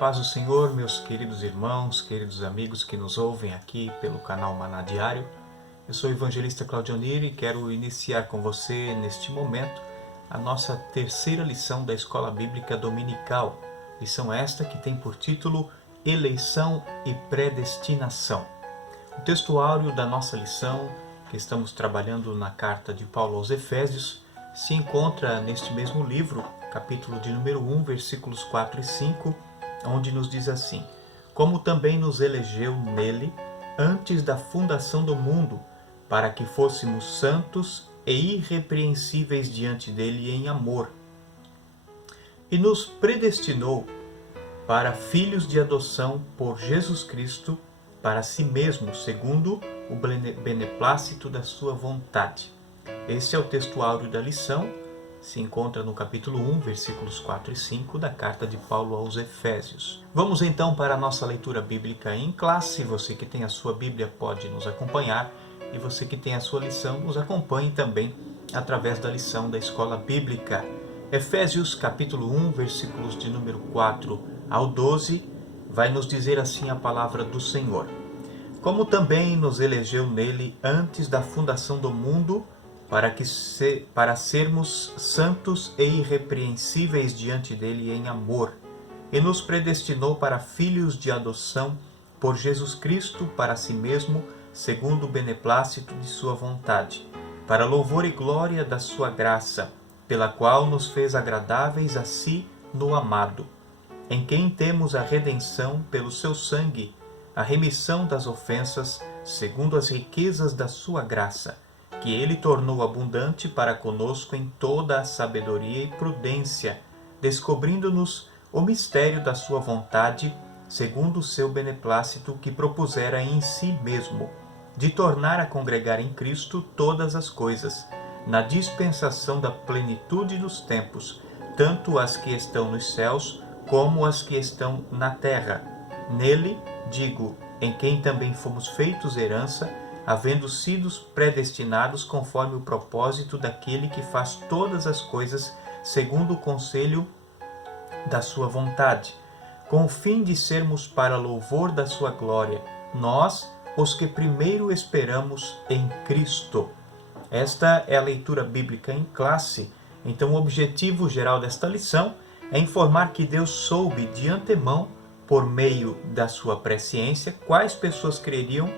paz do Senhor, meus queridos irmãos, queridos amigos que nos ouvem aqui pelo canal Maná Diário. Eu sou o evangelista Claudionir e quero iniciar com você, neste momento, a nossa terceira lição da Escola Bíblica Dominical. Lição esta que tem por título Eleição e Predestinação. O textuário da nossa lição, que estamos trabalhando na carta de Paulo aos Efésios, se encontra neste mesmo livro, capítulo de número 1, versículos 4 e 5, onde nos diz assim: como também nos elegeu nele antes da fundação do mundo, para que fôssemos santos e irrepreensíveis diante dele em amor. E nos predestinou para filhos de adoção por Jesus Cristo, para si mesmo, segundo o beneplácito da sua vontade. Esse é o textuário da lição, se encontra no capítulo 1, versículos 4 e 5 da carta de Paulo aos Efésios. Vamos então para a nossa leitura bíblica em classe. Você que tem a sua Bíblia pode nos acompanhar, e você que tem a sua lição nos acompanhe também através da lição da Escola Bíblica. Efésios capítulo 1, versículos de número 4 ao 12, vai nos dizer assim a palavra do Senhor. Como também nos elegeu nele antes da fundação do mundo, para sermos santos e irrepreensíveis diante dele em amor, e nos predestinou para filhos de adoção por Jesus Cristo para si mesmo, segundo o beneplácito de sua vontade, para louvor e glória da sua graça, pela qual nos fez agradáveis a si no amado, em quem temos a redenção pelo seu sangue, a remissão das ofensas, segundo as riquezas da sua graça, que ele tornou abundante para conosco em toda a sabedoria e prudência, descobrindo-nos o mistério da sua vontade, segundo o seu beneplácito que propusera em si mesmo, de tornar a congregar em Cristo todas as coisas, na dispensação da plenitude dos tempos, tanto as que estão nos céus como as que estão na terra. Nele, digo, em quem também fomos feitos herança, havendo sido predestinados conforme o propósito daquele que faz todas as coisas segundo o conselho da sua vontade, com o fim de sermos para louvor da sua glória, nós, os que primeiro esperamos em Cristo. Esta é a leitura bíblica em classe. Então, o objetivo geral desta lição é informar que Deus soube de antemão, por meio da sua presciência, quais pessoas creriam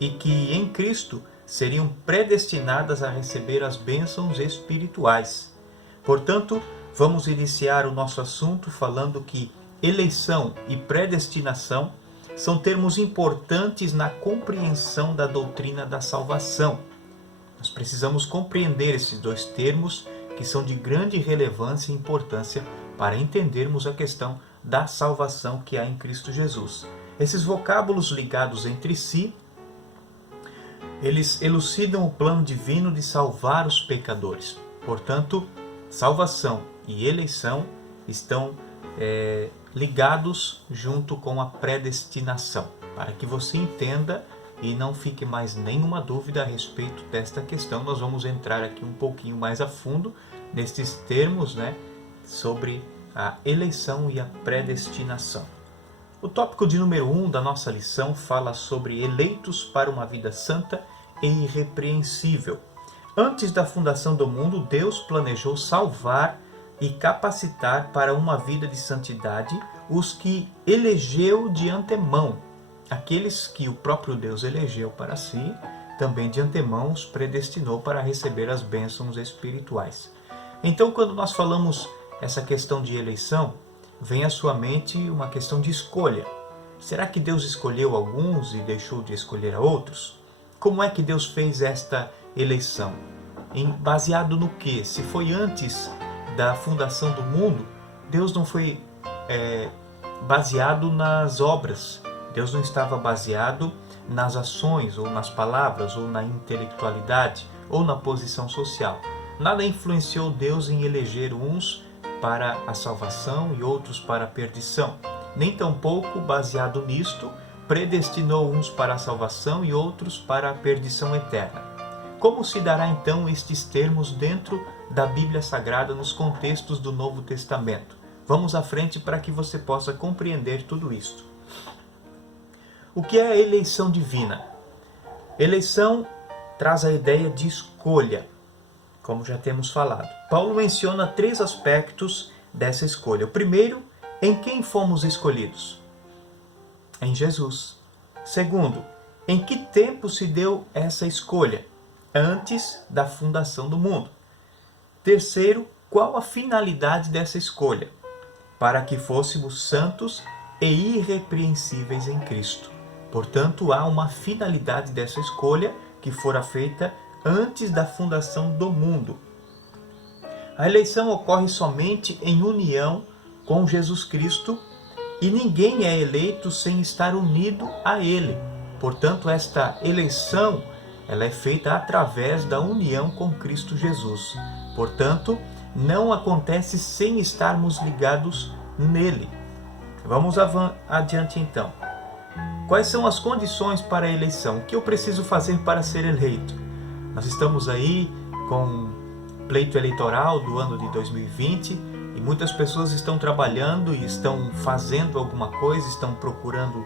e que em Cristo seriam predestinadas a receber as bênçãos espirituais. Portanto, vamos iniciar o nosso assunto falando que eleição e predestinação são termos importantes na compreensão da doutrina da salvação. Nós precisamos compreender esses dois termos que são de grande relevância e importância para entendermos a questão da salvação que há em Cristo Jesus. Esses vocábulos ligados entre si, eles elucidam o plano divino de salvar os pecadores. Portanto, salvação e eleição estão ligados junto com a predestinação, para que você entenda e não fique mais nenhuma dúvida a respeito desta questão. Nós vamos entrar aqui um pouquinho mais a fundo nestes termos, sobre a eleição e a predestinação. O tópico de número 1 da nossa lição fala sobre eleitos para uma vida santa e irrepreensível. Antes da fundação do mundo, Deus planejou salvar e capacitar para uma vida de santidade os que elegeu de antemão. Aqueles que o próprio Deus elegeu para si, também de antemão os predestinou para receber as bênçãos espirituais. Então, quando nós falamos essa questão de eleição, vem à sua mente uma questão de escolha. Será que Deus escolheu alguns e deixou de escolher a outros? Como é que Deus fez esta eleição? Baseado no quê? Se foi antes da fundação do mundo, Deus não foi baseado nas obras. Deus não estava baseado nas ações, ou nas palavras, ou na intelectualidade, ou na posição social. Nada influenciou Deus em eleger uns para a salvação e outros para a perdição. Nem tampouco, baseado nisto, predestinou uns para a salvação e outros para a perdição eterna. Como se dará então estes termos dentro da Bíblia Sagrada nos contextos do Novo Testamento? Vamos à frente para que você possa compreender tudo isto. O que é a eleição divina? Eleição traz a ideia de escolha, como já temos falado. Paulo menciona 3 aspectos dessa escolha. O primeiro, em quem fomos escolhidos? Em Jesus. Segundo, em que tempo se deu essa escolha? Antes da fundação do mundo. Terceiro, qual a finalidade dessa escolha? Para que fôssemos santos e irrepreensíveis em Cristo. Portanto, há uma finalidade dessa escolha que fora feita antes da fundação do mundo. A eleição ocorre somente em união com Jesus Cristo e ninguém é eleito sem estar unido a Ele. Portanto, esta eleição ela é feita através da união com Cristo Jesus. Portanto, não acontece sem estarmos ligados nele. Vamos adiante então. Quais são as condições para a eleição? O que eu preciso fazer para ser eleito? Nós estamos aí com pleito eleitoral do ano de 2020 e muitas pessoas estão trabalhando e estão fazendo alguma coisa, estão procurando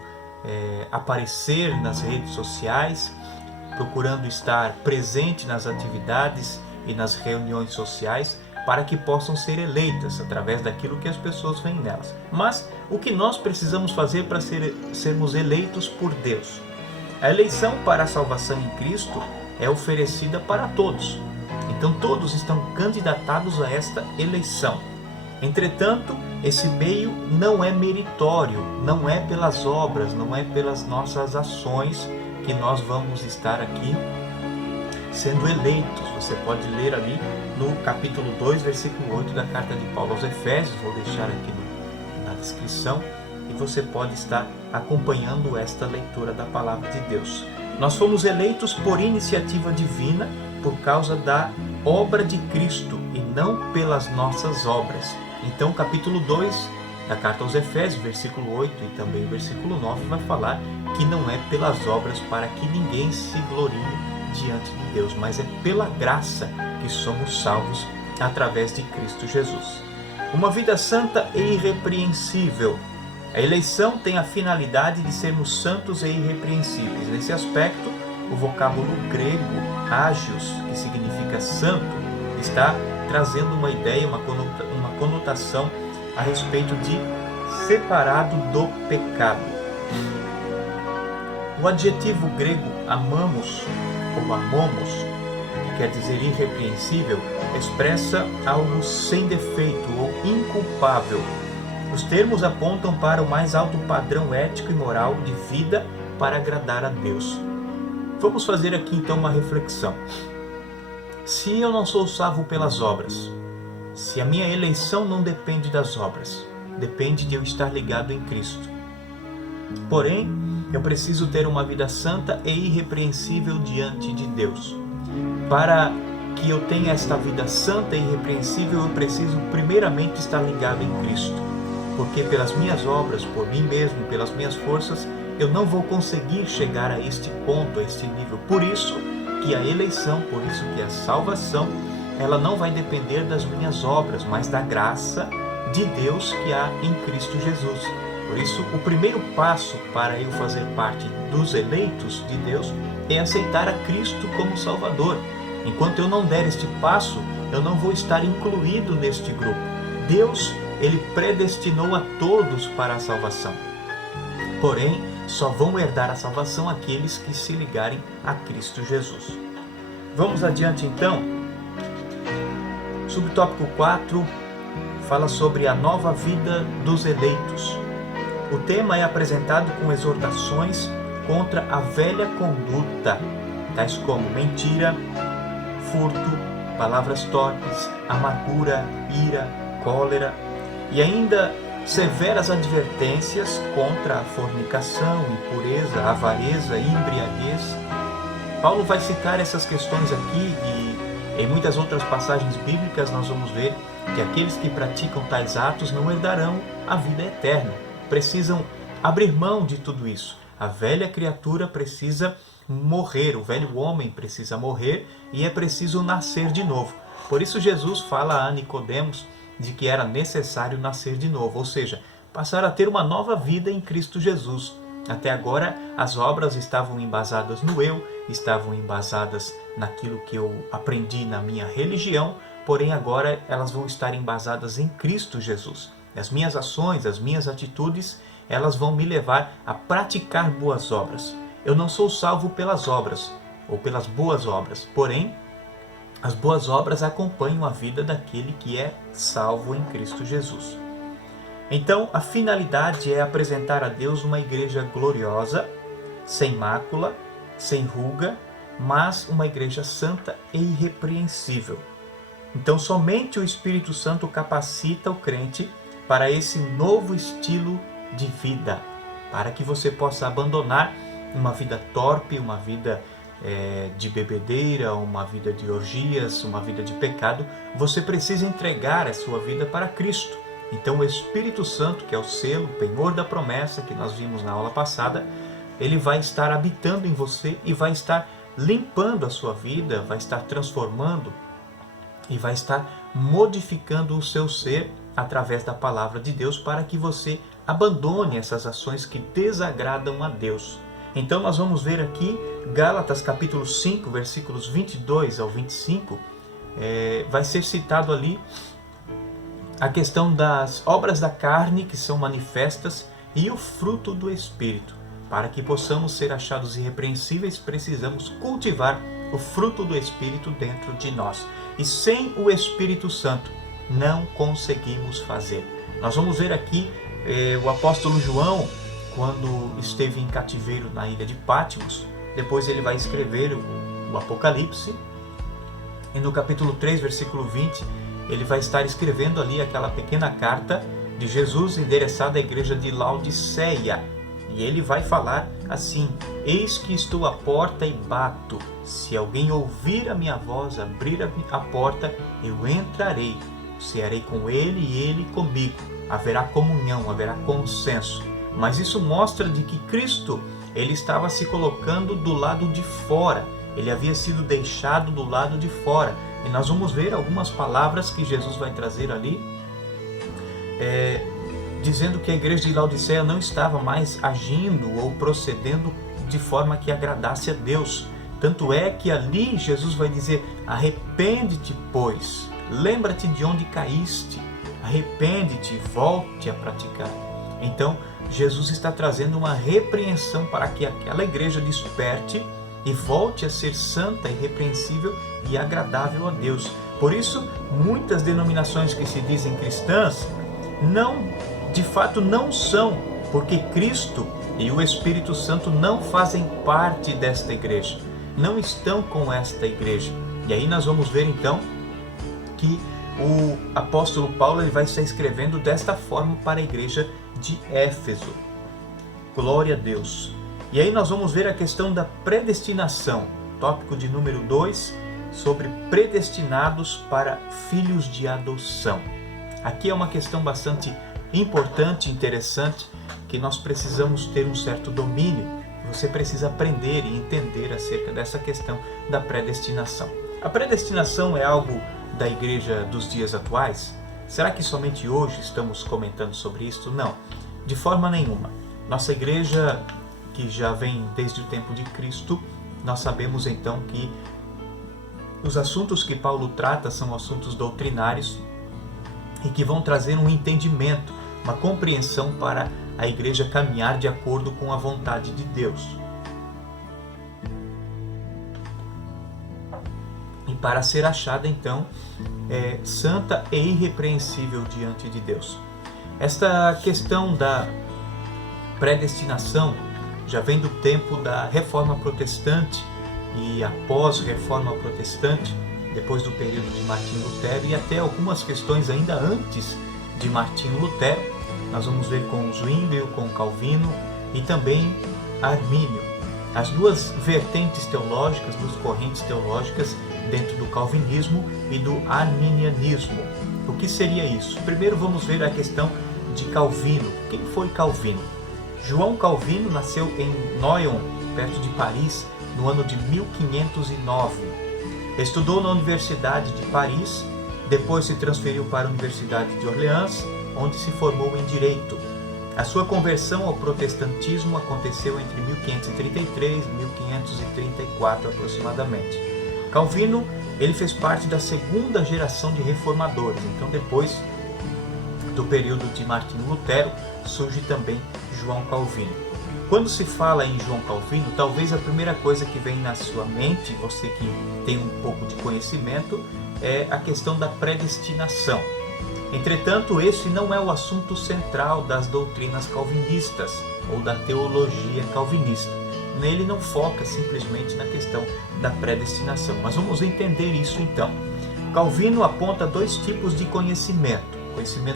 aparecer nas redes sociais, procurando estar presente nas atividades e nas reuniões sociais para que possam ser eleitas através daquilo que as pessoas veem nelas. Mas o que nós precisamos fazer para sermos eleitos por Deus? A eleição para a salvação em Cristo é oferecida para todos. Então todos estão candidatados a esta eleição. Entretanto, esse meio não é meritório, não é pelas obras, não é pelas nossas ações que nós vamos estar aqui sendo eleitos. Você pode ler ali no capítulo 2, versículo 8 da carta de Paulo aos Efésios, vou deixar aqui na descrição, e você pode estar acompanhando esta leitura da palavra de Deus. Nós fomos eleitos por iniciativa divina por causa da obra de Cristo e não pelas nossas obras. Então, capítulo 2 da carta aos Efésios, versículo 8 e também o versículo 9 vai falar que não é pelas obras para que ninguém se glorie diante de Deus, mas é pela graça que somos salvos através de Cristo Jesus. Uma vida santa e irrepreensível. A eleição tem a finalidade de sermos santos e irrepreensíveis. Nesse aspecto, o vocábulo grego ágios, que significa santo, está trazendo uma ideia, uma conotação a respeito de separado do pecado. O adjetivo grego amamos ou amomos, que quer dizer irrepreensível, expressa algo sem defeito ou inculpável. Os termos apontam para o mais alto padrão ético e moral de vida para agradar a Deus. Vamos fazer aqui então uma reflexão. Se eu não sou salvo pelas obras, se a minha eleição não depende das obras, depende de eu estar ligado em Cristo. Porém, eu preciso ter uma vida santa e irrepreensível diante de Deus. Para que eu tenha esta vida santa e irrepreensível, eu preciso primeiramente estar ligado em Cristo. Porque pelas minhas obras, por mim mesmo, pelas minhas forças, eu não vou conseguir chegar a este ponto, a este nível. Por isso que a eleição, por isso que a salvação, ela não vai depender das minhas obras, mas da graça de Deus que há em Cristo Jesus. Por isso, o primeiro passo para eu fazer parte dos eleitos de Deus é aceitar a Cristo como Salvador. Enquanto eu não der este passo, eu não vou estar incluído neste grupo. Deus, Ele predestinou a todos para a salvação. Porém, só vão herdar a salvação aqueles que se ligarem a Cristo Jesus. Vamos adiante então. Subtópico 4 fala sobre a nova vida dos eleitos. O tema é apresentado com exortações contra a velha conduta, tais como mentira, furto, palavras torpes, amargura, ira, cólera, e ainda severas advertências contra a fornicação, impureza, avareza e embriaguez. Paulo vai citar essas questões aqui e em muitas outras passagens bíblicas nós vamos ver que aqueles que praticam tais atos não herdarão a vida eterna. Precisam abrir mão de tudo isso. A velha criatura precisa morrer, o velho homem precisa morrer e é preciso nascer de novo. Por isso Jesus fala a Nicodemos de que era necessário nascer de novo, ou seja, passar a ter uma nova vida em Cristo Jesus. Até agora, as obras estavam embasadas no eu, estavam embasadas naquilo que eu aprendi na minha religião, porém agora elas vão estar embasadas em Cristo Jesus. As minhas ações, as minhas atitudes, elas vão me levar a praticar boas obras. Eu não sou salvo pelas obras, ou pelas boas obras, porém, as boas obras acompanham a vida daquele que é salvo em Cristo Jesus. Então, a finalidade é apresentar a Deus uma igreja gloriosa, sem mácula, sem ruga, mas uma igreja santa e irrepreensível. Então, somente o Espírito Santo capacita o crente para esse novo estilo de vida, para que você possa abandonar uma vida torpe, uma vida de bebedeira, uma vida de orgias, uma vida de pecado. Você precisa entregar a sua vida para Cristo. Então o Espírito Santo, que é o selo, o penhor da promessa que nós vimos na aula passada, ele vai estar habitando em você e vai estar limpando a sua vida, vai estar transformando e vai estar modificando o seu ser através da palavra de Deus para que você abandone essas ações que desagradam a Deus. Então nós vamos ver aqui Gálatas capítulo 5, versículos 22 ao 25, vai ser citado ali a questão das obras da carne que são manifestas e o fruto do Espírito. Para que possamos ser achados irrepreensíveis, precisamos cultivar o fruto do Espírito dentro de nós. E sem o Espírito Santo, não conseguimos fazer. Nós vamos ver aqui o apóstolo João, quando esteve em cativeiro na ilha de Patmos. Depois ele vai escrever o Apocalipse. E no capítulo 3, versículo 20, ele vai estar escrevendo ali aquela pequena carta de Jesus endereçada à igreja de Laodiceia. E ele vai falar assim: eis que estou à porta e bato. Se alguém ouvir a minha voz, abrir a porta, eu entrarei. Cearei com ele e ele comigo. Haverá comunhão, haverá consenso. Mas isso mostra de que Cristo, ele estava se colocando do lado de fora. Ele havia sido deixado do lado de fora. E nós vamos ver algumas palavras que Jesus vai trazer ali, dizendo que a igreja de Laodiceia não estava mais agindo ou procedendo de forma que agradasse a Deus. Tanto é que ali Jesus vai dizer: arrepende-te, pois, lembra-te de onde caíste, arrepende-te e volte a praticar. Então, Jesus está trazendo uma repreensão para que aquela igreja desperte e volte a ser santa, irrepreensível e agradável a Deus. Por isso, muitas denominações que se dizem cristãs, de fato não são, porque Cristo e o Espírito Santo não fazem parte desta igreja, não estão com esta igreja. E aí nós vamos ver então que o apóstolo Paulo ele vai estar escrevendo desta forma para a igreja de Éfeso. Glória a Deus. E aí nós vamos ver a questão da predestinação, tópico de número 2, sobre predestinados para filhos de adoção. Aqui é uma questão bastante importante, interessante, que nós precisamos ter um certo domínio. Você precisa aprender e entender acerca dessa questão da predestinação. A predestinação é algo da igreja dos dias atuais? Será que somente hoje estamos comentando sobre isso? Não, de forma nenhuma. Nossa igreja, que já vem desde o tempo de Cristo, nós sabemos então que os assuntos que Paulo trata são assuntos doutrinários e que vão trazer um entendimento, uma compreensão para a igreja caminhar de acordo com a vontade de Deus. E para ser achada então santa e irrepreensível diante de Deus. Esta questão da predestinação já vem do tempo da Reforma Protestante e após Reforma Protestante, depois do período de Martinho Lutero e até algumas questões ainda antes de Martinho Lutero. Nós vamos ver com Zwinglio, com Calvino e também Armínio. As duas vertentes teológicas, duas correntes teológicas dentro do calvinismo e do arminianismo. O que seria isso? Primeiro vamos ver a questão de Calvino. Quem foi Calvino? João Calvino nasceu em Noyon, perto de Paris, no ano de 1509. Estudou na Universidade de Paris Depois se transferiu para a Universidade de Orleans, onde se formou em Direito. A sua conversão ao protestantismo aconteceu entre 1533 e 1534 aproximadamente. Calvino, ele fez parte da segunda geração de reformadores. Então, depois do período de Martinho Lutero, surge também João Calvino. Quando se fala em João Calvino, talvez a primeira coisa que vem na sua mente, você que tem um pouco de conhecimento, é a questão da predestinação. Entretanto, esse não é o assunto central das doutrinas calvinistas ou da teologia calvinista. Nele não foca simplesmente na questão da predestinação. Mas vamos entender isso então. Calvino aponta dois tipos de conhecimento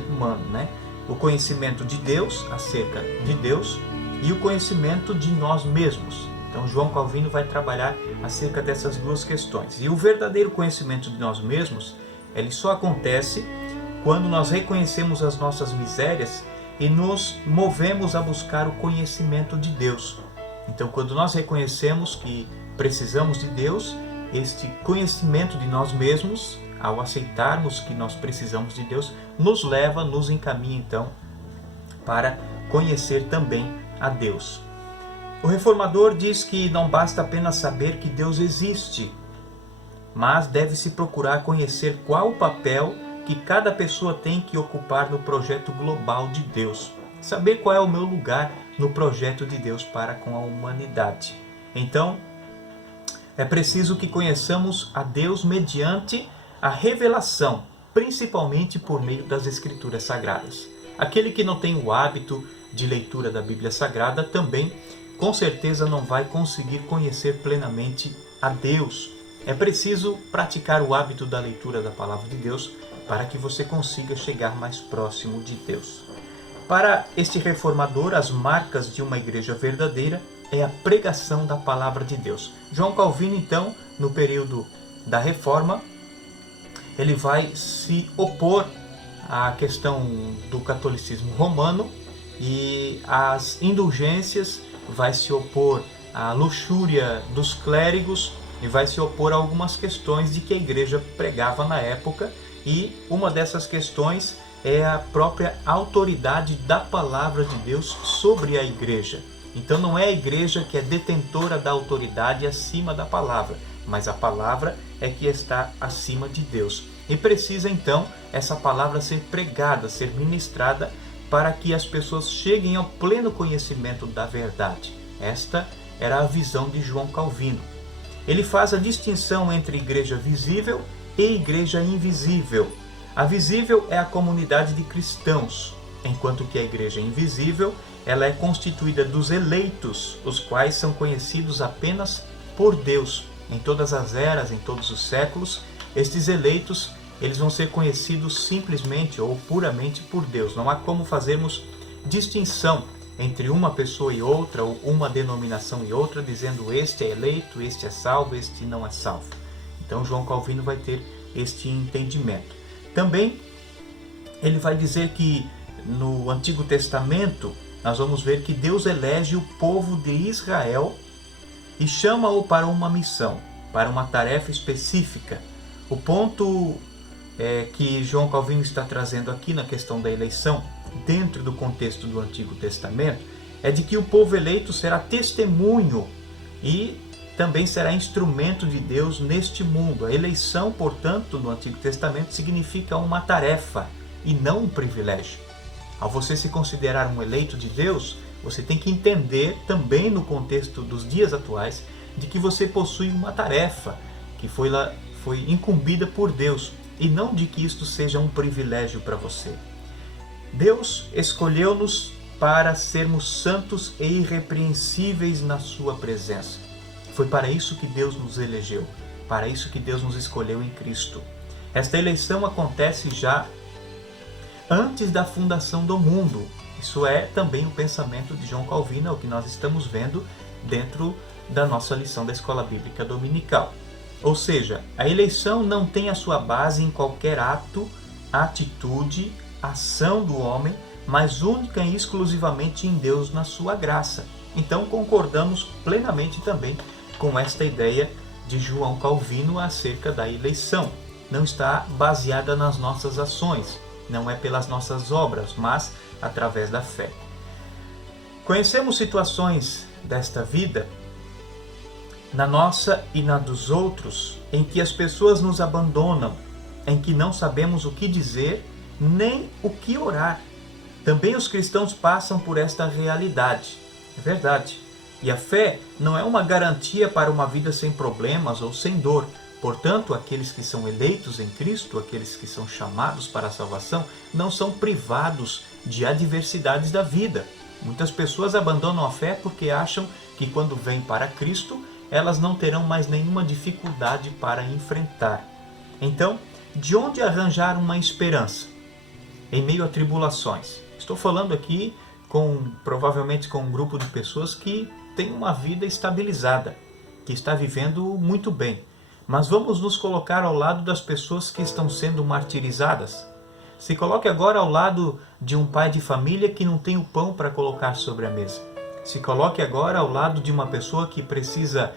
humano, né? O conhecimento de Deus, acerca de Deus, e o conhecimento de nós mesmos. Então João Calvino vai trabalhar acerca dessas duas questões. E o verdadeiro conhecimento de nós mesmos, ele só acontece quando nós reconhecemos as nossas misérias e nos movemos a buscar o conhecimento de Deus. Então, quando nós reconhecemos que precisamos de Deus, este conhecimento de nós mesmos, ao aceitarmos que nós precisamos de Deus, nos leva, nos encaminha então para conhecer também a Deus. O reformador diz que não basta apenas saber que Deus existe, mas deve-se procurar conhecer qual o papel que cada pessoa tem que ocupar no projeto global de Deus. Saber qual é o meu lugar no projeto de Deus para com a humanidade. Então, é preciso que conheçamos a Deus mediante a revelação, principalmente por meio das Escrituras Sagradas. Aquele que não tem o hábito de leitura da Bíblia Sagrada também, com certeza, não vai conseguir conhecer plenamente a Deus. É preciso praticar o hábito da leitura da Palavra de Deus para que você consiga chegar mais próximo de Deus. Para este reformador, as marcas de uma igreja verdadeira é a pregação da Palavra de Deus. João Calvino, então, no período da Reforma, ele vai se opor à questão do catolicismo romano e às indulgências, vai se opor à luxúria dos clérigos e vai se opor a algumas questões de que a igreja pregava na época, e uma dessas questões é a própria autoridade da palavra de Deus sobre a igreja. Então não é a igreja que é detentora da autoridade acima da palavra, mas a palavra é que está acima de Deus. E precisa então essa palavra ser pregada, ser ministrada, para que as pessoas cheguem ao pleno conhecimento da verdade. Esta era a visão de João Calvino. Ele faz a distinção entre igreja visível e igreja invisível. A visível é a comunidade de cristãos, enquanto que a igreja invisível, ela é constituída dos eleitos, os quais são conhecidos apenas por Deus. Em todas as eras, em todos os séculos, estes eleitos, eles vão ser conhecidos simplesmente ou puramente por Deus. Não há como fazermos distinção entre uma pessoa e outra, ou uma denominação e outra, dizendo este é eleito, este é salvo, este não é salvo. Então João Calvino vai ter este entendimento. Também ele vai dizer que no Antigo Testamento nós vamos ver que Deus elege o povo de Israel e chama-o para uma missão, para uma tarefa específica. O ponto que João Calvino está trazendo aqui na questão da eleição, dentro do contexto do Antigo Testamento, é de que o povo eleito será testemunho e também será instrumento de Deus neste mundo. A eleição, portanto, no Antigo Testamento significa uma tarefa e não um privilégio. Ao você se considerar um eleito de Deus, você tem que entender também no contexto dos dias atuais de que você possui uma tarefa que foi incumbida por Deus e não de que isto seja um privilégio para você. Deus escolheu-nos para sermos santos e irrepreensíveis na sua presença. Foi para isso que Deus nos elegeu, para isso que Deus nos escolheu em Cristo. Esta eleição acontece já antes da fundação do mundo. Isso é também o pensamento de João Calvino, é o que nós estamos vendo dentro da nossa lição da Escola Bíblica Dominical. Ou seja, a eleição não tem a sua base em qualquer ato, atitude, ação do homem, mas única e exclusivamente em Deus na sua graça. Então concordamos plenamente também com esta ideia de João Calvino acerca da eleição. não está baseada nas nossas ações, não é pelas nossas obras, mas através da fé. Conhecemos situações desta vida, na nossa e na dos outros, em que as pessoas nos abandonam, em que não sabemos o que dizer, nem o que orar. Também os cristãos passam por esta realidade. É verdade. E a fé não é uma garantia para uma vida sem problemas ou sem dor. Portanto, aqueles que são eleitos em Cristo, aqueles que são chamados para a salvação, não são privados de adversidades da vida. Muitas pessoas abandonam a fé porque acham que quando vêm para Cristo, elas não terão mais nenhuma dificuldade para enfrentar. Então, de onde arranjar uma esperança em meio a tribulações? Estou falando aqui provavelmente com um grupo de pessoas que tem uma vida estabilizada, que está vivendo muito bem. Mas vamos nos colocar ao lado das pessoas que estão sendo martirizadas. Se coloque agora ao lado de um pai de família que não tem o pão para colocar sobre a mesa. Se coloque agora ao lado de uma pessoa que precisa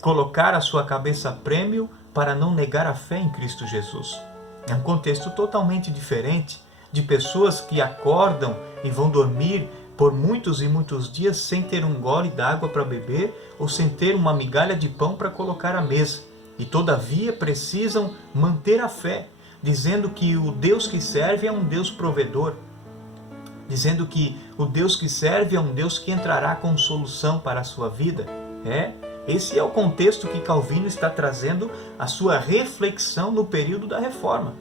colocar a sua cabeça a prêmio para não negar a fé em Cristo Jesus. É um contexto totalmente diferente de pessoas que acordam e vão dormir por muitos e muitos dias sem ter um gole d'água para beber ou sem ter uma migalha de pão para colocar à mesa. E todavia precisam manter a fé, dizendo que o Deus que serve é um Deus provedor, dizendo que o Deus que serve é um Deus que entrará com solução para a sua vida. Esse é o contexto que Calvino está trazendo a sua reflexão no período da Reforma.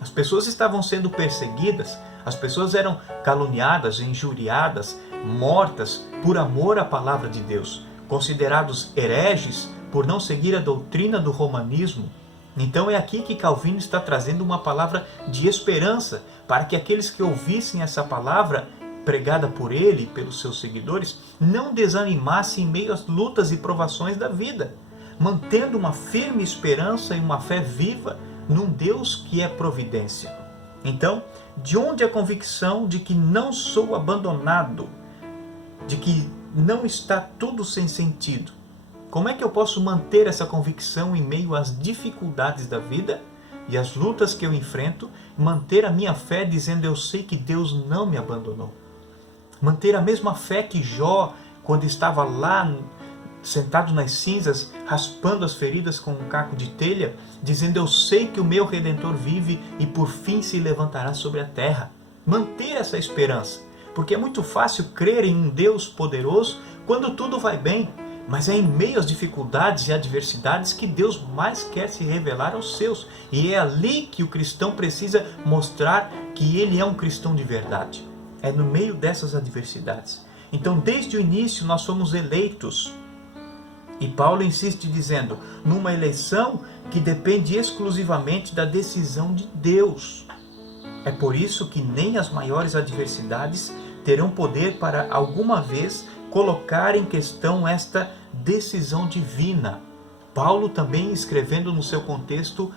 As pessoas estavam sendo perseguidas, as pessoas eram caluniadas, injuriadas, mortas por amor à palavra de Deus, considerados hereges por não seguir a doutrina do romanismo. Então é aqui que Calvino está trazendo uma palavra de esperança para que aqueles que ouvissem essa palavra pregada por ele e pelos seus seguidores não desanimassem em meio às lutas e provações da vida, mantendo uma firme esperança e uma fé viva num Deus que é providência. Então, de onde a convicção de que não sou abandonado, de que não está tudo sem sentido? Como é que eu posso manter essa convicção em meio às dificuldades da vida e às lutas que eu enfrento, manter a minha fé dizendo eu sei que Deus não me abandonou? Manter a mesma fé que Jó, quando estava lá sentado nas cinzas, raspando as feridas com um caco de telha, dizendo eu sei que o meu Redentor vive e por fim se levantará sobre a terra. Manter essa esperança, porque é muito fácil crer em um Deus poderoso quando tudo vai bem, mas é em meio às dificuldades e adversidades que Deus mais quer se revelar aos seus, e é ali que o cristão precisa mostrar que ele é um cristão de verdade. É no meio dessas adversidades. Então, desde o início, nós somos eleitos. E Paulo insiste dizendo, numa eleição que depende exclusivamente da decisão de Deus. É por isso que nem as maiores adversidades terão poder para alguma vez colocar em questão esta decisão divina. Paulo também escrevendo no seu contexto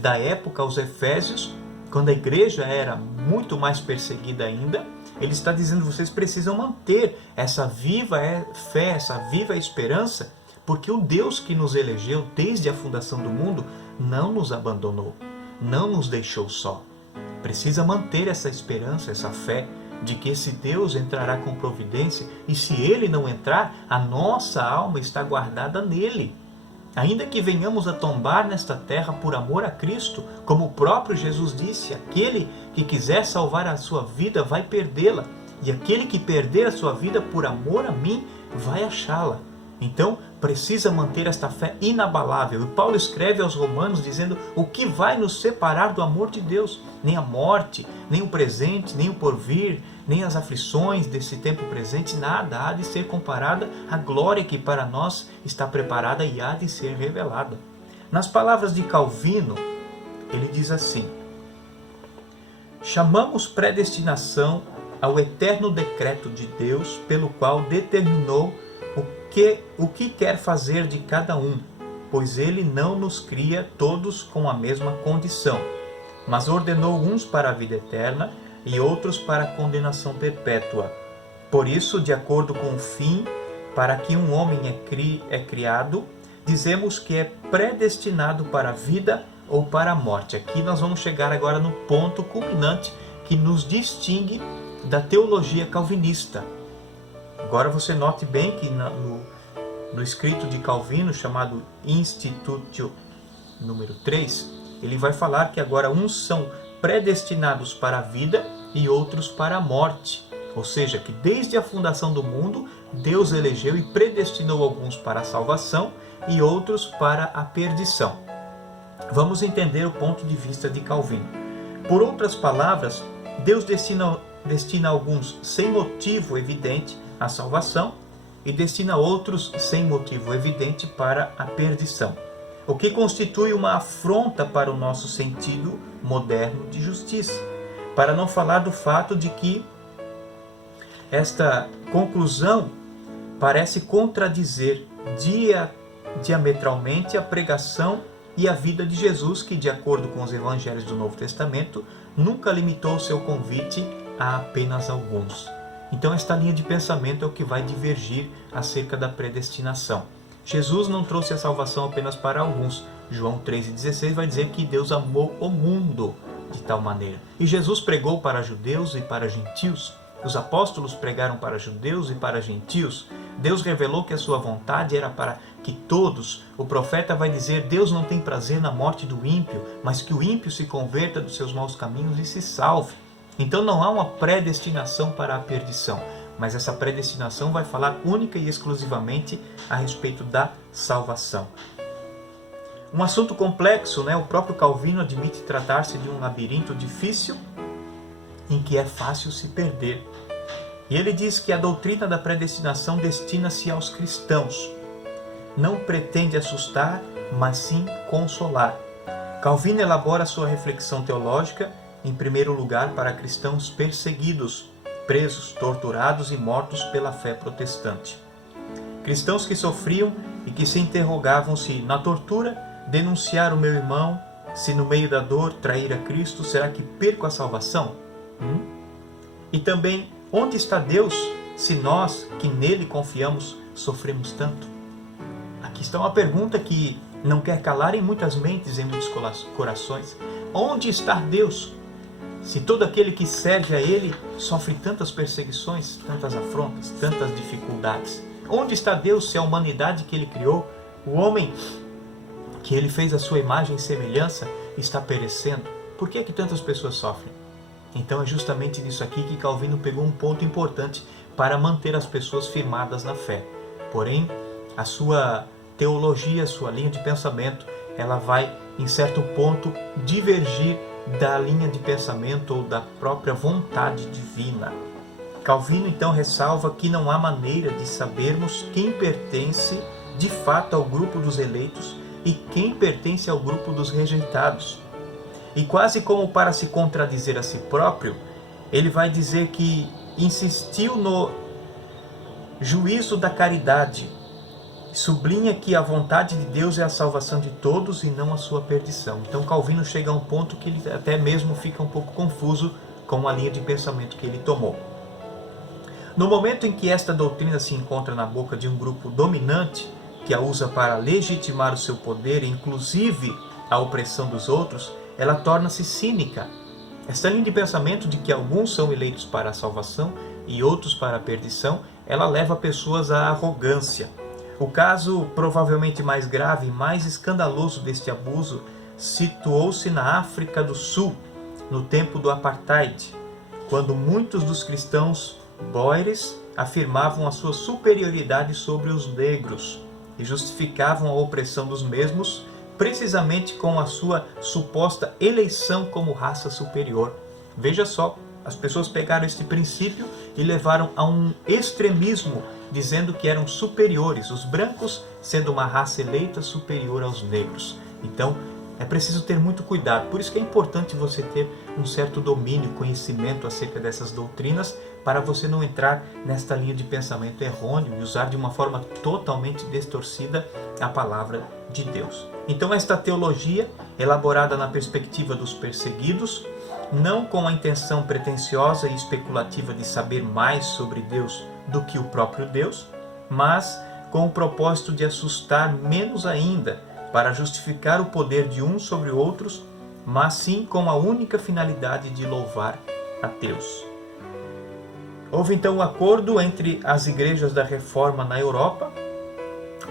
da época aos Efésios, quando a igreja era muito mais perseguida ainda, ele está dizendo, vocês precisam manter essa viva fé, essa viva esperança, porque o Deus que nos elegeu desde a fundação do mundo não nos abandonou, não nos deixou só. Precisa manter essa esperança, essa fé, de que esse Deus entrará com providência, e se Ele não entrar, a nossa alma está guardada nele. Ainda que venhamos a tombar nesta terra por amor a Cristo, como o próprio Jesus disse, aquele que quiser salvar a sua vida vai perdê-la, e aquele que perder a sua vida por amor a mim vai achá-la. Então, precisa manter esta fé inabalável. E Paulo escreve aos Romanos dizendo, o que vai nos separar do amor de Deus? Nem a morte, nem o presente, nem o porvir, nem as aflições desse tempo presente, nada há de ser comparada à glória que para nós está preparada e há de ser revelada. Nas palavras de Calvino, ele diz assim, chamamos predestinação ao eterno decreto de Deus, pelo qual determinou o que quer fazer de cada um, pois ele não nos cria todos com a mesma condição, mas ordenou uns para a vida eterna e outros para a condenação perpétua. Por isso, de acordo com o fim para que um homem é criado, dizemos que é predestinado para a vida ou para a morte. Aqui nós vamos chegar agora no ponto culminante que nos distingue da teologia calvinista. Agora você note bem que no escrito de Calvino, chamado Institutio número 3, ele vai falar que agora uns são predestinados para a vida e outros para a morte. Ou seja, que desde a fundação do mundo, Deus elegeu e predestinou alguns para a salvação e outros para a perdição. Vamos entender o ponto de vista de Calvino. Por outras palavras, Deus destina alguns sem motivo evidente à salvação e destina outros sem motivo evidente para a perdição, o que constitui uma afronta para o nosso sentido moderno de justiça, para não falar do fato de que esta conclusão parece contradizer diametralmente a pregação e a vida de Jesus, que, de acordo com os evangelhos do Novo Testamento, nunca limitou o seu convite a apenas alguns. Então esta linha de pensamento é o que vai divergir acerca da predestinação. Jesus não trouxe a salvação apenas para alguns. João 3,16 vai dizer que Deus amou o mundo de tal maneira. E Jesus pregou para judeus e para gentios. Os apóstolos pregaram para judeus e para gentios. Deus revelou que a sua vontade era para que todos. O profeta vai dizer: Deus não tem prazer na morte do ímpio, mas que o ímpio se converta dos seus maus caminhos e se salve. Então não há uma predestinação para a perdição, mas essa predestinação vai falar única e exclusivamente a respeito da salvação. Um assunto complexo, né? O próprio Calvino admite tratar-se de um labirinto difícil em que é fácil se perder. E ele diz que a doutrina da predestinação destina-se aos cristãos. Não pretende assustar, mas sim consolar. Calvino elabora sua reflexão teológica, em primeiro lugar, para cristãos perseguidos, presos, torturados e mortos pela fé protestante. Cristãos que sofriam e que se interrogavam se, na tortura, denunciar o meu irmão, se no meio da dor trair a Cristo, será que perco a salvação? E também, onde está Deus, se nós, que nele confiamos, sofremos tanto? Aqui está uma pergunta que não quer calar em muitas mentes, em muitos corações. Onde está Deus, se todo aquele que serve a Ele sofre tantas perseguições, tantas afrontas, tantas dificuldades? Onde está Deus, se a humanidade que Ele criou, o homem que Ele fez a sua imagem e semelhança, está perecendo? Por que é que tantas pessoas sofrem? Então é justamente nisso aqui que Calvino pegou um ponto importante para manter as pessoas firmadas na fé. Porém, a sua teologia, a sua linha de pensamento, ela vai, em certo ponto, divergir da linha de pensamento ou da própria vontade divina. Calvino, então, ressalva que não há maneira de sabermos quem pertence, de fato, ao grupo dos eleitos e quem pertence ao grupo dos rejeitados. E quase como para se contradizer a si próprio, ele vai dizer que insistiu no juízo da caridade. Sublinha que a vontade de Deus é a salvação de todos e não a sua perdição. Então Calvino chega a um ponto que ele até mesmo fica um pouco confuso com a linha de pensamento que ele tomou. No momento em que esta doutrina se encontra na boca de um grupo dominante, que a usa para legitimar o seu poder, inclusive a opressão dos outros, ela torna-se cínica. Esta linha de pensamento de que alguns são eleitos para a salvação e outros para a perdição, ela leva pessoas à arrogância. O caso provavelmente mais grave e mais escandaloso deste abuso situou-se na África do Sul, no tempo do Apartheid, quando muitos dos cristãos boeres afirmavam a sua superioridade sobre os negros e justificavam a opressão dos mesmos precisamente com a sua suposta eleição como raça superior. Veja só, as pessoas pegaram este princípio e levaram a um extremismo, dizendo que eram superiores, os brancos sendo uma raça eleita superior aos negros. Então, é preciso ter muito cuidado. Por isso que é importante você ter um certo domínio, conhecimento acerca dessas doutrinas, para você não entrar nesta linha de pensamento errôneo e usar de uma forma totalmente distorcida a palavra de Deus. Então, esta teologia, elaborada na perspectiva dos perseguidos, não com a intenção pretensiosa e especulativa de saber mais sobre Deus do que o próprio Deus, mas com o propósito de assustar menos ainda para justificar o poder de uns sobre outros, mas sim com a única finalidade de louvar a Deus. Houve então um acordo entre as igrejas da Reforma na Europa,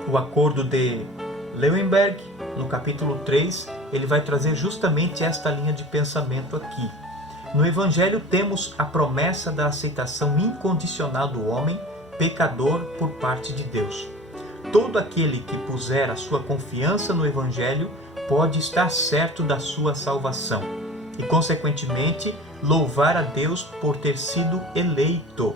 o acordo de Leuenberg. No capítulo 3, ele vai trazer justamente esta linha de pensamento aqui. No Evangelho temos a promessa da aceitação incondicional do homem pecador por parte de Deus. Todo aquele que puser a sua confiança no Evangelho pode estar certo da sua salvação e, consequentemente, louvar a Deus por ter sido eleito.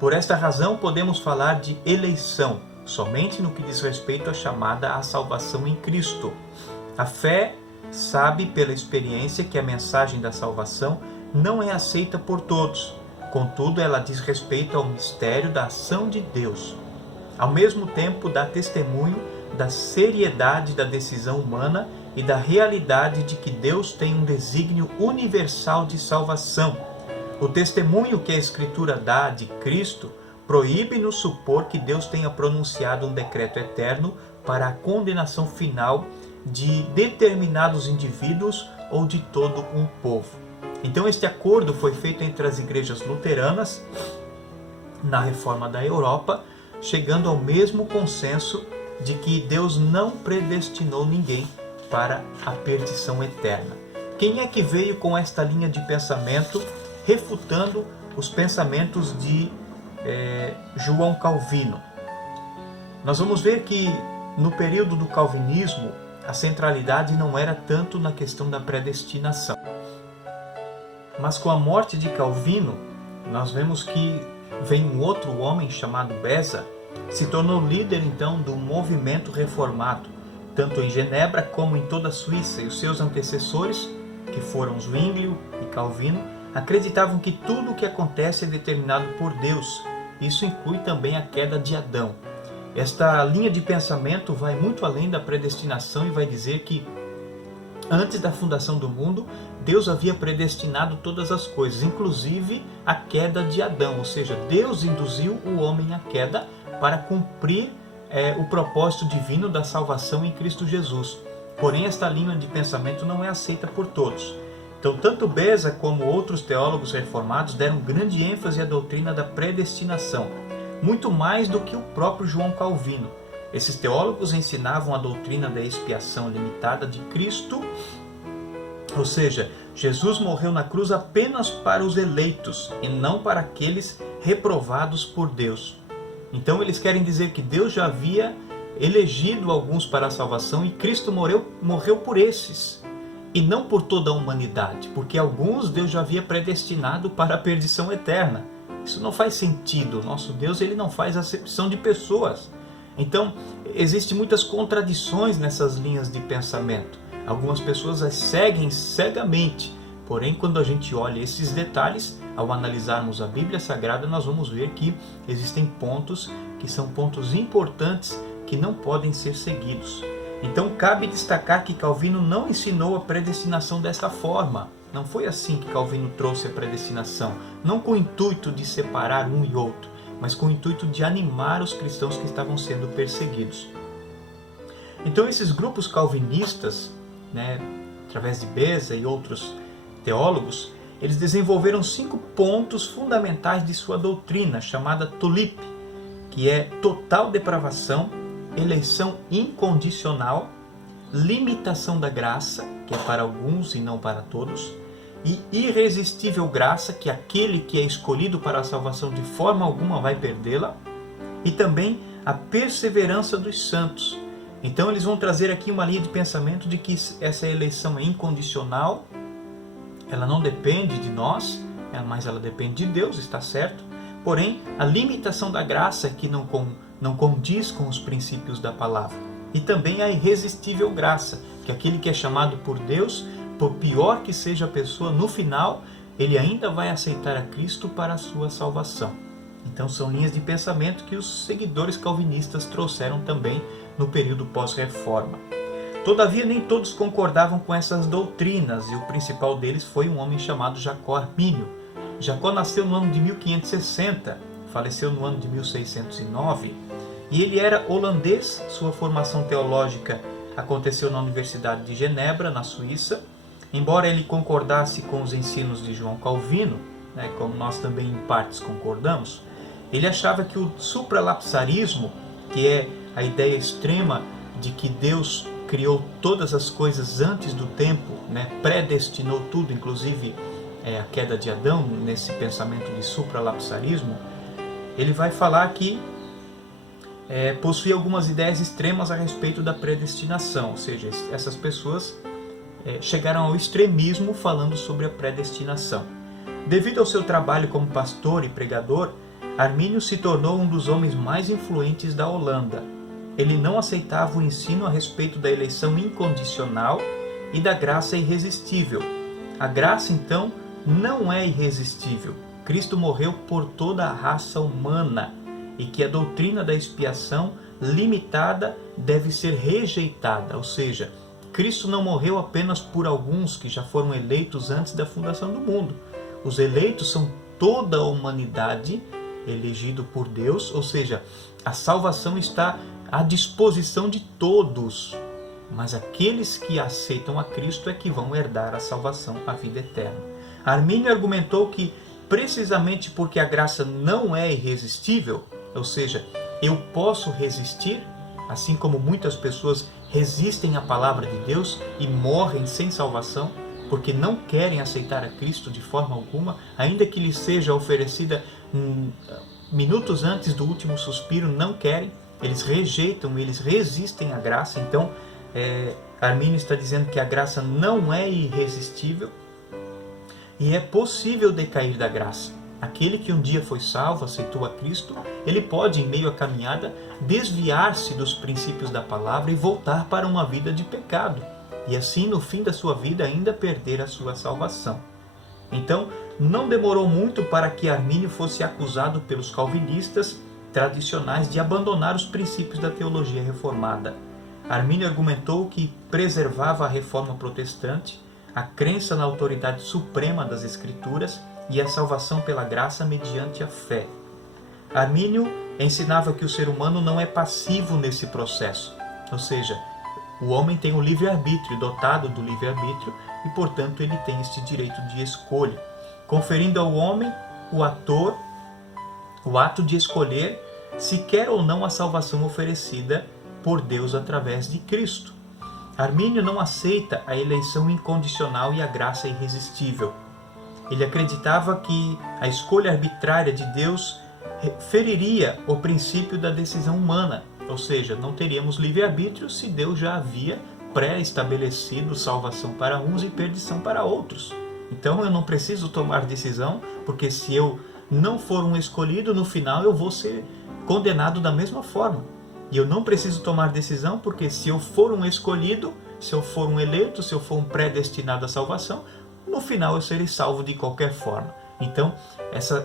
Por esta razão, podemos falar de eleição, somente no que diz respeito à chamada à salvação em Cristo. A fé sabe pela experiência que a mensagem da salvação não é aceita por todos. Contudo, ela diz respeito ao mistério da ação de Deus. Ao mesmo tempo, dá testemunho da seriedade da decisão humana e da realidade de que Deus tem um desígnio universal de salvação. O testemunho que a Escritura dá de Cristo proíbe-nos supor que Deus tenha pronunciado um decreto eterno para a condenação final de determinados indivíduos ou de todo um povo. Então este acordo foi feito entre as igrejas luteranas na Reforma da Europa, chegando ao mesmo consenso de que Deus não predestinou ninguém para a perdição eterna. Quem é que veio com esta linha de pensamento, refutando os pensamentos de João Calvino? Nós vamos ver que no período do calvinismo, a centralidade não era tanto na questão da predestinação. Mas com a morte de Calvino, nós vemos que vem um outro homem chamado Beza, que se tornou líder então do movimento reformado, tanto em Genebra como em toda a Suíça, e os seus antecessores, que foram Zwinglio e Calvino, acreditavam que tudo o que acontece é determinado por Deus. Isso inclui também a queda de Adão. Esta linha de pensamento vai muito além da predestinação e vai dizer que antes da fundação do mundo, Deus havia predestinado todas as coisas, inclusive a queda de Adão, ou seja, Deus induziu o homem à queda para cumprir o propósito divino da salvação em Cristo Jesus. Porém, esta linha de pensamento não é aceita por todos. Então, tanto Beza como outros teólogos reformados deram grande ênfase à doutrina da predestinação, muito mais do que o próprio João Calvino. Esses teólogos ensinavam a doutrina da expiação limitada de Cristo, ou seja, Jesus morreu na cruz apenas para os eleitos e não para aqueles reprovados por Deus. Então eles querem dizer que Deus já havia elegido alguns para a salvação e Cristo morreu por esses e não por toda a humanidade, porque alguns Deus já havia predestinado para a perdição eterna. Isso não faz sentido. Nosso Deus, ele não faz acepção de pessoas. Então, existem muitas contradições nessas linhas de pensamento. Algumas pessoas as seguem cegamente. Porém, quando a gente olha esses detalhes, ao analisarmos a Bíblia Sagrada, nós vamos ver que existem pontos que são pontos importantes que não podem ser seguidos. Então, cabe destacar que Calvino não ensinou a predestinação dessa forma. Não foi assim que Calvino trouxe a predestinação, não com o intuito de separar um e outro, mas com o intuito de animar os cristãos que estavam sendo perseguidos. Então esses grupos calvinistas, através de Beza e outros teólogos, eles desenvolveram 5 pontos fundamentais de sua doutrina, chamada TULIP, que é total depravação, eleição incondicional, limitação da graça, que é para alguns e não para todos, e irresistível graça, que aquele que é escolhido para a salvação de forma alguma vai perdê-la, e também a perseverança dos santos. Então eles vão trazer aqui uma linha de pensamento de que essa eleição é incondicional, ela não depende de nós, mas ela depende de Deus, está certo? Porém, a limitação da graça que não condiz com os princípios da palavra. E também a irresistível graça, que aquele que é chamado por Deus, por pior que seja a pessoa, no final, ele ainda vai aceitar a Cristo para a sua salvação. Então são linhas de pensamento que os seguidores calvinistas trouxeram também no período pós-reforma. Todavia, nem todos concordavam com essas doutrinas, e o principal deles foi um homem chamado Jacó Armínio. Jacó nasceu no ano de 1560, faleceu no ano de 1609, E ele era holandês, sua formação teológica aconteceu na Universidade de Genebra, na Suíça. Embora ele concordasse com os ensinos de João Calvino, como nós também em partes concordamos, ele achava que o supralapsarismo, que é a ideia extrema de que Deus criou todas as coisas antes do tempo, predestinou tudo, inclusive a queda de Adão, nesse pensamento de supralapsarismo, ele vai falar que possui algumas ideias extremas a respeito da predestinação, ou seja, essas pessoas chegaram ao extremismo falando sobre a predestinação. Devido ao seu trabalho como pastor e pregador, Armínio se tornou um dos homens mais influentes da Holanda. Ele não aceitava o ensino a respeito da eleição incondicional e da graça irresistível. A graça, então, não é irresistível. Cristo morreu por toda a raça humana e que a doutrina da expiação limitada deve ser rejeitada, ou seja, Cristo não morreu apenas por alguns que já foram eleitos antes da fundação do mundo. Os eleitos são toda a humanidade elegido por Deus, ou seja, a salvação está à disposição de todos. Mas aqueles que aceitam a Cristo é que vão herdar a salvação, a vida eterna. Armínio argumentou que, precisamente porque a graça não é irresistível, ou seja, eu posso resistir, assim como muitas pessoas resistem à palavra de Deus e morrem sem salvação, porque não querem aceitar a Cristo de forma alguma, ainda que lhes seja oferecida minutos antes do último suspiro, não querem, eles rejeitam, eles resistem à graça. Então, Armínio está dizendo que a graça não é irresistível e é possível decair da graça. Aquele que um dia foi salvo, aceitou a Cristo, ele pode, em meio à caminhada, desviar-se dos princípios da palavra e voltar para uma vida de pecado. E assim, no fim da sua vida, ainda perder a sua salvação. Então, não demorou muito para que Armínio fosse acusado pelos calvinistas tradicionais de abandonar os princípios da teologia reformada. Armínio argumentou que preservava a reforma protestante, a crença na autoridade suprema das Escrituras e a salvação pela graça mediante a fé. Armínio ensinava que o ser humano não é passivo nesse processo, ou seja, o homem tem o livre-arbítrio, dotado do livre-arbítrio, e portanto ele tem este direito de escolha, conferindo ao homem o ato de escolher se quer ou não a salvação oferecida por Deus através de Cristo. Armínio não aceita a eleição incondicional e a graça irresistível. Ele acreditava que a escolha arbitrária de Deus feriria o princípio da decisão humana, ou seja, não teríamos livre-arbítrio se Deus já havia pré-estabelecido salvação para uns e perdição para outros. Então eu não preciso tomar decisão, porque se eu não for um escolhido, no final eu vou ser condenado da mesma forma. E eu não preciso tomar decisão, porque se eu for um escolhido, se eu for um eleito, se eu for um predestinado à salvação, no final eu serei salvo de qualquer forma. Então,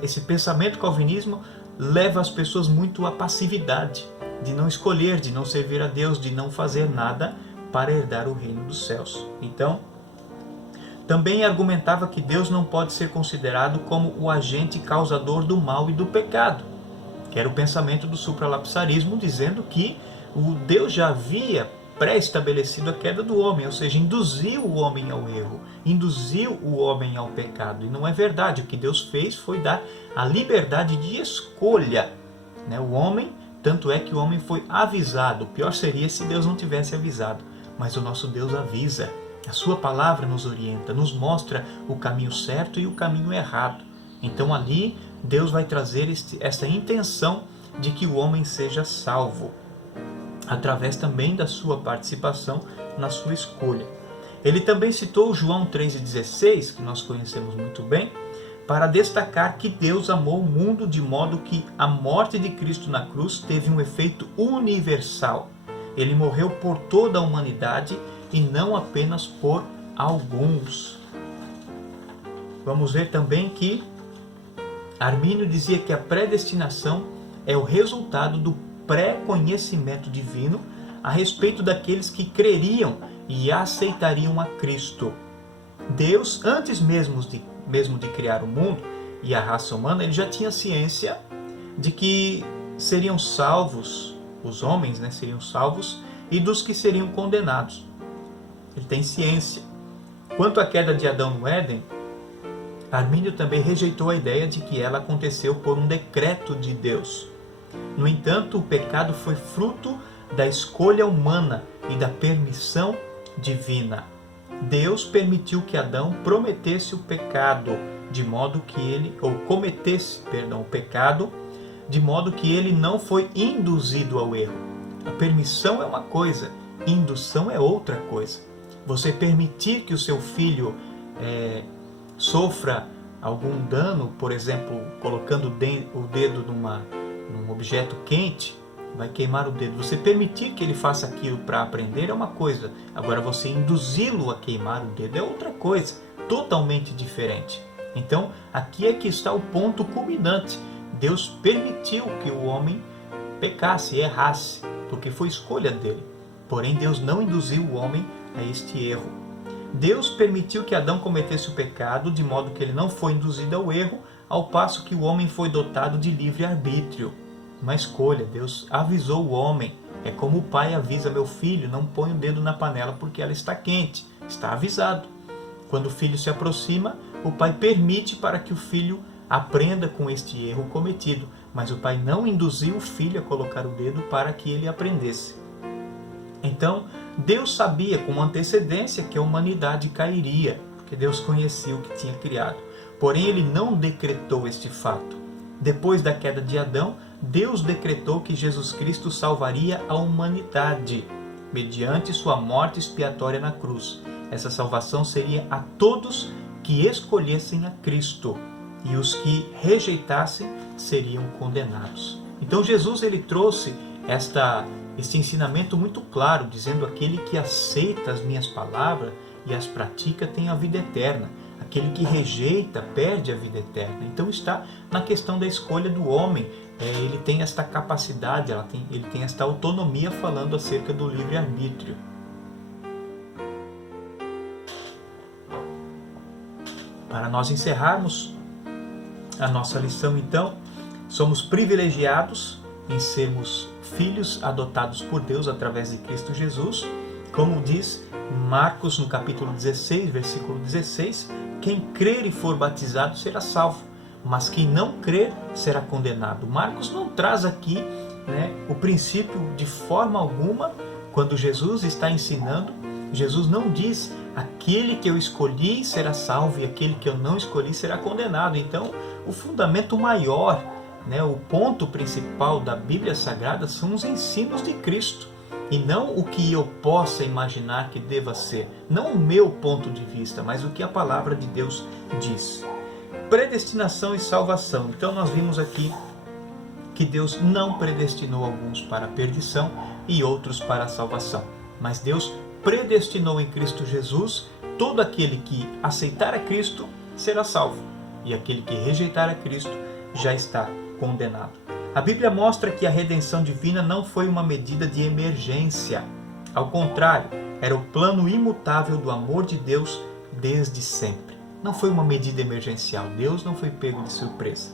esse pensamento calvinismo leva as pessoas muito à passividade, de não escolher, de não servir a Deus, de não fazer nada para herdar o reino dos céus. Então, também argumentava que Deus não pode ser considerado como o agente causador do mal e do pecado, que era o pensamento do supralapsarismo, dizendo que o Deus já havia pré-estabelecido a queda do homem, ou seja, induziu o homem ao erro, induziu o homem ao pecado. E não é verdade. O que Deus fez foi dar a liberdade de escolha. O homem, tanto é que o homem foi avisado. O pior seria se Deus não tivesse avisado. Mas o nosso Deus avisa. A sua palavra nos orienta, nos mostra o caminho certo e o caminho errado. Então ali Deus vai trazer essa intenção de que o homem seja salvo, através também da sua participação na sua escolha. Ele também citou João 3,16, que nós conhecemos muito bem, para destacar que Deus amou o mundo de modo que a morte de Cristo na cruz teve um efeito universal. Ele morreu por toda a humanidade e não apenas por alguns. Vamos ver também que Armínio dizia que a predestinação é o resultado do pré-conhecimento divino a respeito daqueles que creriam e aceitariam a Cristo. Deus, antes mesmo de criar o mundo e a raça humana, ele já tinha ciência de que seriam salvos os homens, né, seriam salvos, e dos que seriam condenados. Ele tem ciência. Quanto à queda de Adão no Éden, Armínio também rejeitou a ideia de que ela aconteceu por um decreto de Deus. No entanto, o pecado foi fruto da escolha humana e da permissão divina. Deus permitiu que Adão prometesse o pecado, de modo que ele, ou cometesse, o pecado, de modo que ele não foi induzido ao erro. A permissão é uma coisa, indução é outra coisa. Você permitir que o seu filho sofra algum dano, por exemplo, colocando o dedo num objeto quente, vai queimar o dedo. Você permitir que ele faça aquilo para aprender é uma coisa. Agora, você induzi-lo a queimar o dedo é outra coisa, totalmente diferente. Então, aqui é que está o ponto culminante. Deus permitiu que o homem pecasse, errasse, porque foi escolha dele. Porém, Deus não induziu o homem a este erro. Deus permitiu que Adão cometesse o pecado, de modo que ele não foi induzido ao erro, ao passo que o homem foi dotado de livre-arbítrio. Uma escolha. Deus avisou o homem. É como o pai avisa: meu filho, não põe o dedo na panela porque ela está quente. Está avisado. Quando o filho se aproxima, o pai permite para que o filho aprenda com este erro cometido, mas o pai não induziu o filho a colocar o dedo para que ele aprendesse. Então, Deus sabia com antecedência que a humanidade cairia, porque Deus conhecia o que tinha criado. Porém, ele não decretou este fato. Depois da queda de Adão, Deus decretou que Jesus Cristo salvaria a humanidade, mediante sua morte expiatória na cruz. Essa salvação seria a todos que escolhessem a Cristo, e os que rejeitassem seriam condenados. Então Jesus ele trouxe este ensinamento muito claro, dizendo: aquele que aceita as minhas palavras e as pratica tem a vida eterna. Aquele que rejeita perde a vida eterna. Então está na questão da escolha do homem. Ele tem esta capacidade, ele tem esta autonomia, falando acerca do livre-arbítrio. Para nós encerrarmos a nossa lição, então, somos privilegiados em sermos filhos adotados por Deus através de Cristo Jesus. Como diz Marcos no capítulo 16, versículo 16, quem crer e for batizado será salvo, mas quem não crer será condenado. Marcos não traz aqui o princípio de forma alguma. Quando Jesus está ensinando, Jesus não diz: aquele que eu escolhi será salvo e aquele que eu não escolhi será condenado. Então, o fundamento maior, o ponto principal da Bíblia Sagrada são os ensinos de Cristo, e não o que eu possa imaginar que deva ser. Não o meu ponto de vista, mas o que a palavra de Deus diz. Predestinação e salvação. Então, nós vimos aqui que Deus não predestinou alguns para a perdição e outros para a salvação. Mas Deus predestinou em Cristo Jesus todo aquele que aceitar a Cristo será salvo, e aquele que rejeitar a Cristo já está condenado. A Bíblia mostra que a redenção divina não foi uma medida de emergência. Ao contrário, era o plano imutável do amor de Deus desde sempre. Não foi uma medida emergencial. Deus não foi pego de surpresa.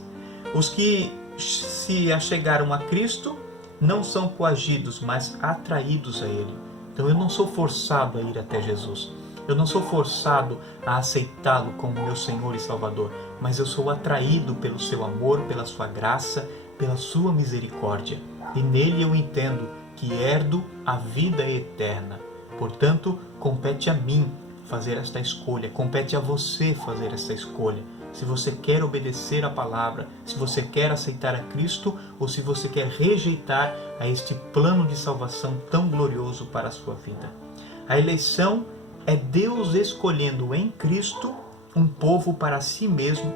Os que se achegaram a Cristo não são coagidos, mas atraídos a Ele. Então eu não sou forçado a ir até Jesus. Eu não sou forçado a aceitá-lo como meu Senhor e Salvador, mas eu sou atraído pelo seu amor, pela sua graça, pela sua misericórdia. E nele eu entendo que herdo a vida eterna. Portanto, compete a mim fazer esta escolha, compete a você fazer esta escolha. Se você quer obedecer a palavra, se você quer aceitar a Cristo ou se você quer rejeitar a este plano de salvação tão glorioso para a sua vida. A eleição é Deus escolhendo em Cristo um povo para si mesmo,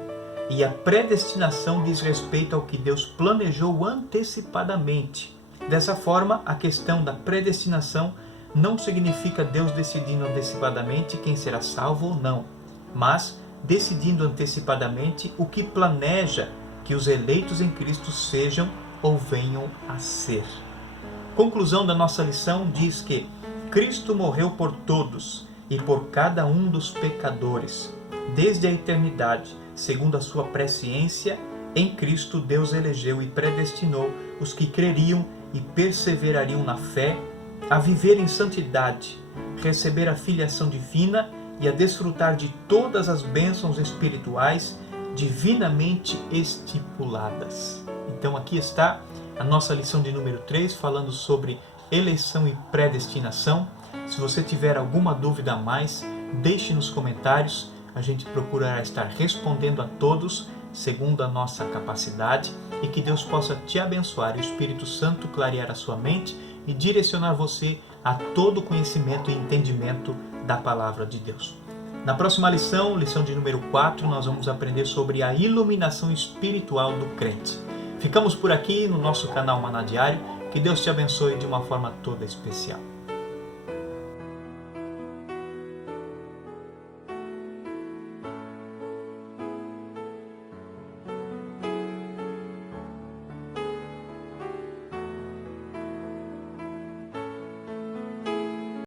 e a predestinação diz respeito ao que Deus planejou antecipadamente. Dessa forma, a questão da predestinação não significa Deus decidindo antecipadamente quem será salvo ou não, mas decidindo antecipadamente o que planeja que os eleitos em Cristo sejam ou venham a ser. Conclusão da nossa lição diz que Cristo morreu por todos e por cada um dos pecadores. Desde a eternidade, segundo a sua presciência, em Cristo Deus elegeu e predestinou os que creriam e perseverariam na fé, a viver em santidade, receber a filiação divina e a desfrutar de todas as bênçãos espirituais divinamente estipuladas. Então aqui está a nossa lição de número 3, falando sobre eleição e predestinação. Se você tiver alguma dúvida a mais, deixe nos comentários. A gente procurará estar respondendo a todos segundo a nossa capacidade, e que Deus possa te abençoar e o Espírito Santo clarear a sua mente e direcionar você a todo conhecimento e entendimento da Palavra de Deus. Na próxima lição, lição de número 4, nós vamos aprender sobre a iluminação espiritual do crente. Ficamos por aqui no nosso canal Maná Diário. Que Deus te abençoe de uma forma toda especial.